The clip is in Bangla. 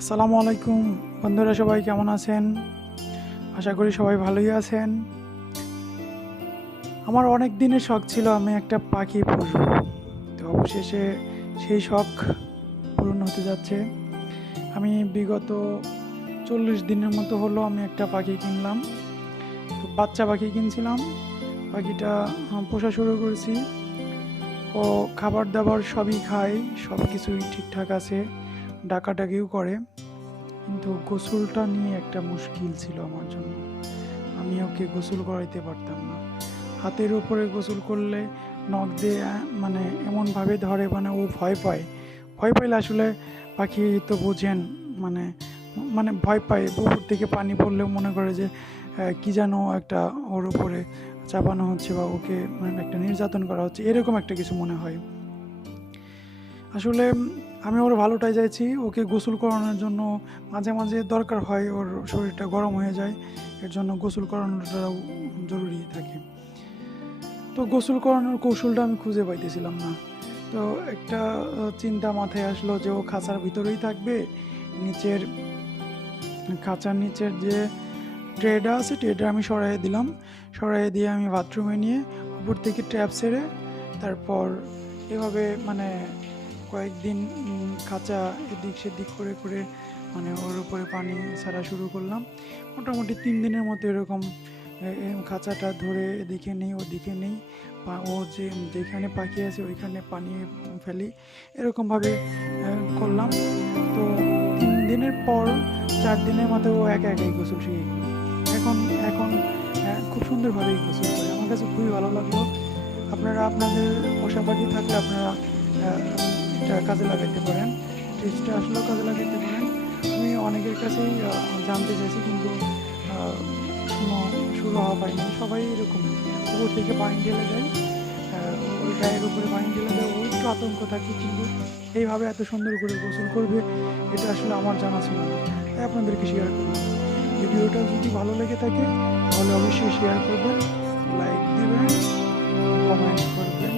আসসালামু আলাইকুম বন্ধুরা, সবাই কেমন আছেন? আশা করি সবাই ভালোই আছেন। আমার অনেক দিনের শখ ছিল আমি একটা পাখি পুষব। তো অবশেষে সেই শখ পূরণ হতে যাচ্ছে। আমি বিগত 40 দিনের মতো হলো আমি একটা পাখি কিনলাম। তো বাচ্চা পাখি কিনছিলাম। পাখিটা পোষা শুরু করেছি। ও খাবার দাবার সবই খায়, সব কিছুই ঠিকঠাক আছে, ডাকাডাকিও করে। কিন্তু গোসলটা নিয়ে একটা মুশকিল ছিল আমার জন্য। আমি ওকে গোসল করাইতে পারতাম না। হাতের উপরে গোসল করলে নখ দিয়ে মানে এমনভাবে ধরে, মানে ও ভয় পায়। ভয় পাইলে আসলে পাখি তো বোঝেন, মানে মানে ভয় পায়। পুকুর থেকে পানি পড়লেও মনে করে যে কি যেন একটা ওর উপরে চাপানো হচ্ছে বা ওকে মানে একটা নির্যাতন করা হচ্ছে, এরকম একটা কিছু মনে হয়। আসলে আমি ওর ভালোটাই চাইছি। ওকে গোসল করানোর জন্য মাঝে মাঝে দরকার হয়, ওর শরীরটা গরম হয়ে যায়, এর জন্য গোসল করানোটাও জরুরি থাকে। তো গোসল করানোর কৌশলটা আমি খুঁজে পাইতেছিলাম না। তো একটা চিন্তা মাথায় আসলো যে ও খাঁচার ভিতরেই থাকবে। নিচের খাঁচার নিচের যে ট্রেটা আছে, ট্রেটা আমি সরাই দিলাম। সরাই দিয়ে আমি বাথরুমে নিয়ে উপর থেকে ট্যাপ ছেড়ে তারপর এভাবে মানে কয়েকদিন খাঁচা এদিক সেদিক করে করে মানে ওর উপরে পানি ছাড়া শুরু করলাম। মোটামুটি 3 দিনের মতো এরকম খাঁচাটা ধরে এদিকে নেই ওদিকে নেই, ও যেখানে পাখি আছে ওইখানে পানি ফেলি, এরকমভাবে করলাম। তো 3 দিনের পর 4 দিনের মতো ও একা একাই গোসল শিখে গেল। এখন এখন খুব সুন্দরভাবেই গোসল করে, আমার কাছে খুবই ভালো লাগলো। আপনারা আপনাদের পোষা পাখি থাকলে আপনারা এটা কাজে লাগাইতে পারেন, টিপসটা আসলেও কাজে লাগাইতে পারেন। আমি অনেকের কাছেই জানতে চাইছি, কিন্তু আহ, কোনো শুরু হওয়া পাইনি। সবাই এরকম উপর থেকে পানি ঢেলে দেয়, ওই গায়ের উপরে পানি ঢেলে দেয়, ও একটু আতঙ্ক থাকে। কিন্তু এইভাবে এত সুন্দর করে গোসল করবে এটা আসলে আমার জানা ছিল না, তাই আপনাদেরকে শেয়ার করলাম। ভিডিওটা যদি ভালো লেগে থাকে তাহলে অবশ্যই শেয়ার করবেন, লাইক দিবেন, কমেন্ট করবেন।